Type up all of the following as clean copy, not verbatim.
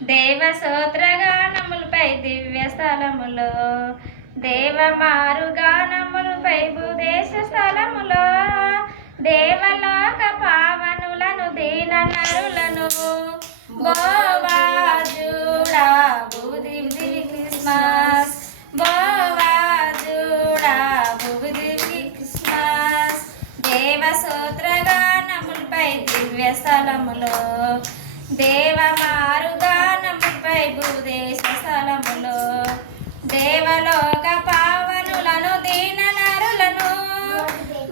దేవ స్తోత్రగానములపై దివ్య స్థలములో దేవమారు గానములపై భూదేశ స్థలములో దేవలోక పావనులను దీన నరులను బోవాజుడా భూదివి క్రిస్మస్ బోవాజుడా భూదివి క్రిస్మస్ దేవ స్తోత్రగానములపై దివ్య స్థలములో దేవమారు గానములపై భూదేశ స్థలములో దేవలోక పావనులను దీన నరులను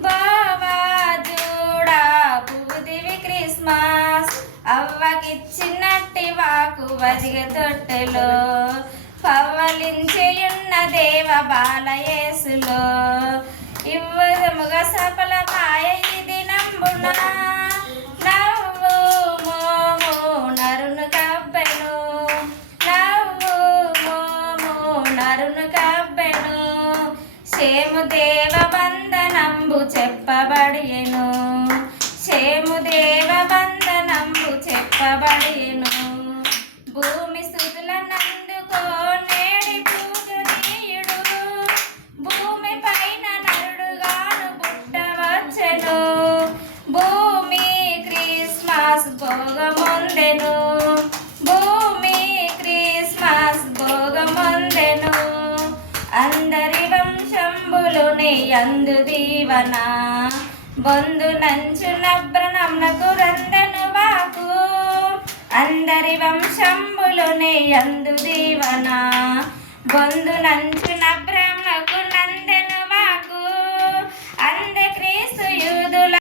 బోవాజుడా భూదివి క్రిస్మస్ అవ్వకిచ్చినట్టి వాకు వదిగ తొట్టెలో పవ్వలించియున్న దేవ బాలయేసులో ఇవ్వముగా సఫలమాయ ఈ దినంబున నవ్వు మోము నరును కబ్బెను నవ్వు మోము నరును కబ్బెను శేము దేవ వందనంబు చెప్పబడియెను శేము దేవ వందనంబు చెప్పబడియెను భూమి స్థుతులనందుకో నేడి పూజనీయుడు భూమి పైన నరుడుగాను పుట్టవచ్చెను భూమి క్రిస్మస్ భోగముందెను భూమి క్రిస్మస్ భోగముందెను అందరి వంశంబులుని యందు దీవన బొందు నంచు నబ్రణంనకు రందను వాకు అందరి వంశంబులుని యందు దీవన బొందు నంచు నబ్రహ్మకు నందెను